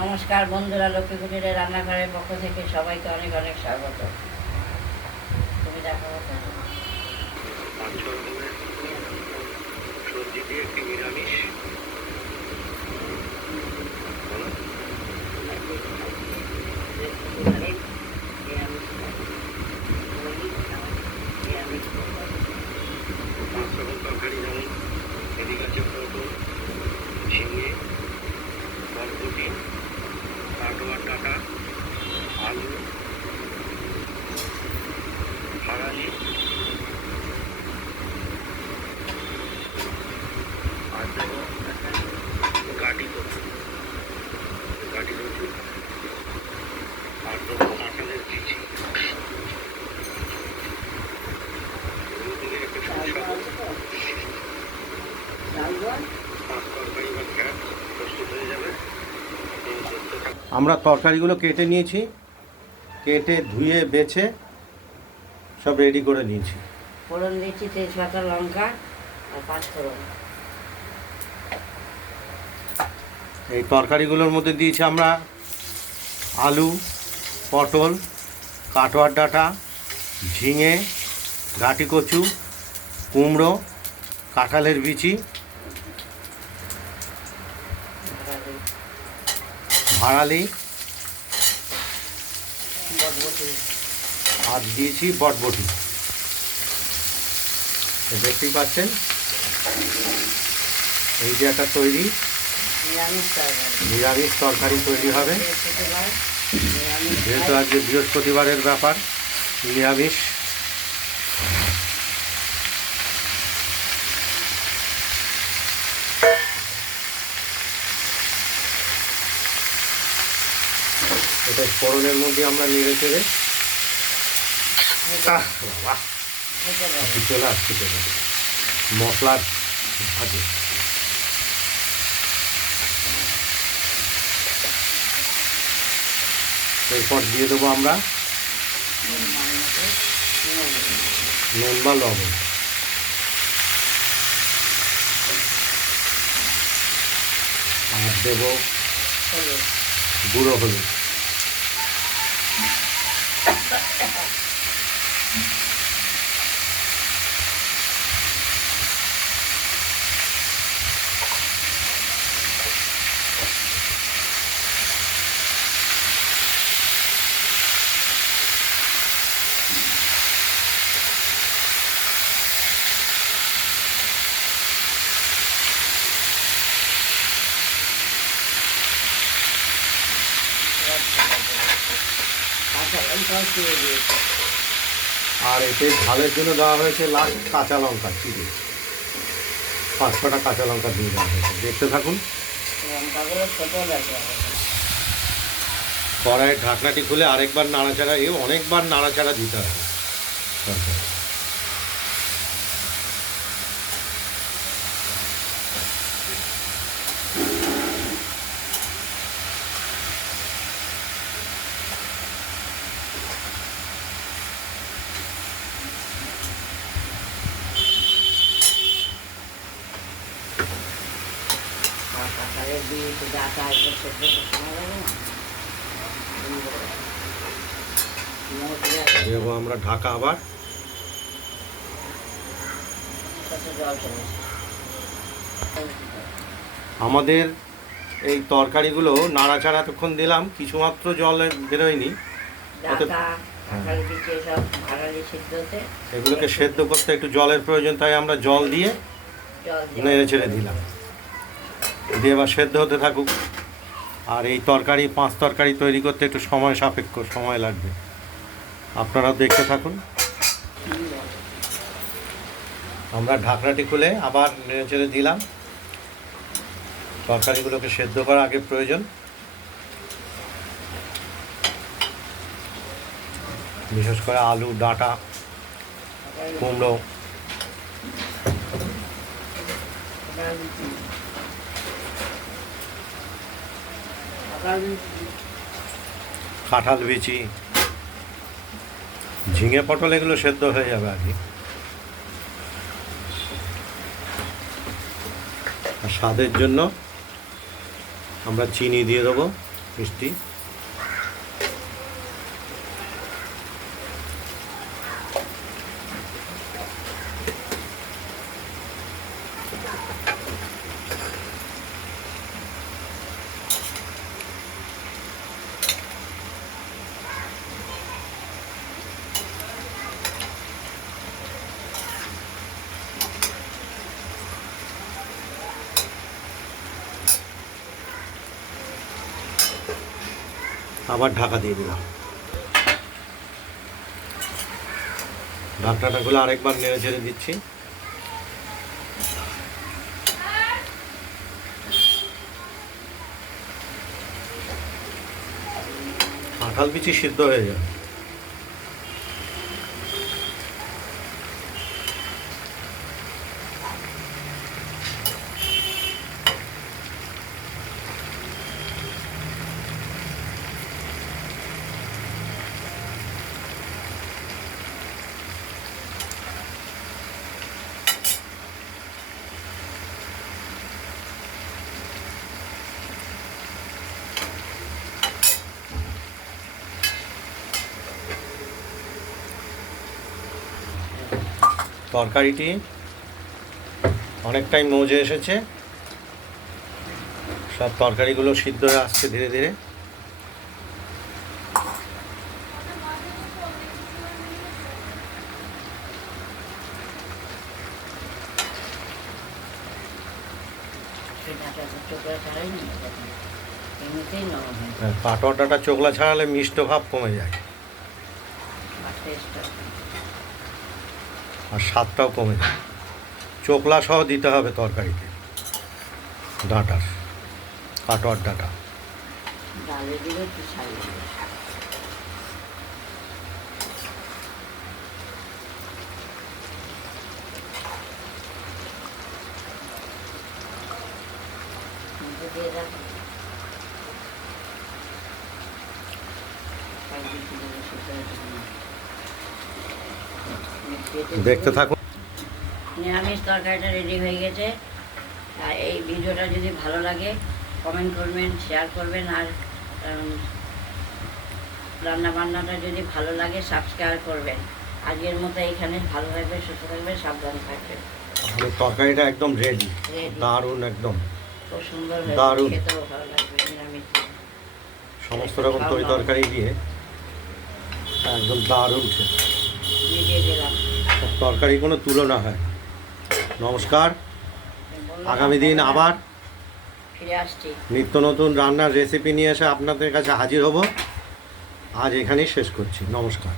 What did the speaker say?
নমস্কার বন্ধুরা, লক্ষ্মী কুটিরের রান্নাঘরের পক্ষ থেকে সবাইকে অনেক অনেক স্বাগত। তুমি দেখো সবজি দিয়ে একটি নিরামিষ পাঁচ রকম তরকারি, যেমন এদিকে আছে পটল, ঝিঙে, বরবটি, কাটোয়ার ডাঁটা, আলু, ভাড়ালি, আর দেবো গাটি কচু, আর দেবো কাঁঠালের বিচি। এগুলো থেকে একটু সুস্বাদু পাঁচ তরকারি বা ঘ্যাট প্রস্তুত হয়ে যাবে। আমরা তরকারিগুলো কেটে নিয়েছি, কেটে ধুয়ে বেছে সব রেডি করে নিয়েছি। ফোড়ন দিচ্ছি তেজপাতা, লঙ্কা আর পাঁচফোড়ন। এই তরকারিগুলোর মধ্যে দিয়েছি আমরা আলু, পটল, কাটোয়ার ডাঁটা, ঝিঙে, ঘাটি কচু, কুমড়ো, কাঁঠালের বিচি, ভাড়ালি আর দিয়েছি বটবটি। দেখতেই পাচ্ছেন এই যে একটা তৈরি নিরামিষ তরকারি তৈরি হবে। যেহেতু আজকে বৃহস্পতিবারের ব্যাপার, নিরামিষ। এটা ফোড়নের মধ্যে আমরা নেড়ে চেড়ে চলে আসছি মশলার ভাজে। এরপর দিয়ে দেবো আমরা নুন বা লবণ, আর দেবো গুঁড়ো হলুদ। আর এতে ঝালের জন্য দেওয়া হয়েছে লাস্ট কাঁচা লঙ্কা চিড়ে, 5-6টা কাঁচা লঙ্কা দিয়ে দেওয়া হয়েছে। দেখতে থাকুন। কড়াইয়ের ঢাকনাটি খুলে আরেকবার নাড়াচাড়া, অনেকবার নাড়াচাড়া দিতে হবে। দেবো আমরা ঢাকা আবার। আমাদের এই তরকারিগুলো নাড়াচাড়া এতক্ষণ দিলাম, কিছুমাত্র জল বেরোয়নি। এগুলোকে সেদ্ধ করতে একটু জলের প্রয়োজন, তাই আমরা জল দিয়ে নেড়ে ছেড়ে দিলাম। দিয়ে এবার সেদ্ধ হতে থাকুক। আর এই তরকারি 5 তরকারি তৈরি করতে একটু সময় সাপেক্ষ, সময় লাগবে। আপনারাও দেখতে থাকুন। আমরা ঢাকনাটি খুলে আবার নেড়ে চেড়ে দিলাম। তরকারিগুলোকে সেদ্ধ করা আগে প্রয়োজন। বিশেষ করে আলু, ডাঁটা, কুমড়ো, কাঁঠাল বিচি, ঝিঙে, পটল এগুলো সেদ্ধ হয়ে যাবে আগে। আর স্বাদের জন্য আমরা চিনি দিয়ে দেবো। মিষ্টি। আবার ঢাকা দিয়ে দিলাম। ঢাকনাটা খুলে আরেকবার নেড়ে ছেড়ে দিচ্ছি। কাঁঠাল বিচি সিদ্ধ হয়ে যাবে। তরকারিটি অনেকটাই মজে এসেছে, সব তরকারিগুলো সিদ্ধ হয়ে আসছে ধীরে ধীরে। পাটোয়াটাটা চোখলা ছাড়ালে মিষ্ট ভাব কমে যায় আর স্বাদটাও কমে যায়। চোখলা সহ দিতে হবে তরকারিতে, ডাঁটার কাটোয়ার ডাঁটা। দেখতে থাকুন। নিরামিষ তরকারিটা রেডি হয়ে গেছে। আর এই ভিডিওটা যদি ভালো লাগে কমেন্ট করবেন, শেয়ার করবেন, আর রান্না বান্নাটা যদি ভালো লাগে সাবস্ক্রাইব করবেন। আজকের মতো এইখানে ভালো থাকবে, সুস্থ থাকবেন, সাবধান থাকবেন। তরকারিটা একদম রেডি, দারুণ, একদম খুব সুন্দর, দারুণ, খেতেও ভালো লাগবে। নিরামিষ সমস্ত রকম তরকারি দিয়ে একদম দারুণ খেতে। দিয়ে দিলাম। তরকারি কোনো তুলনা হয়। নমস্কার, আগামী দিন আবার ফিরে আসছি নিত্য নতুন রান্নার রেসিপি নিয়ে এসে আপনাদের কাছে হাজির হব। আজ এখানেই শেষ করছি। নমস্কার।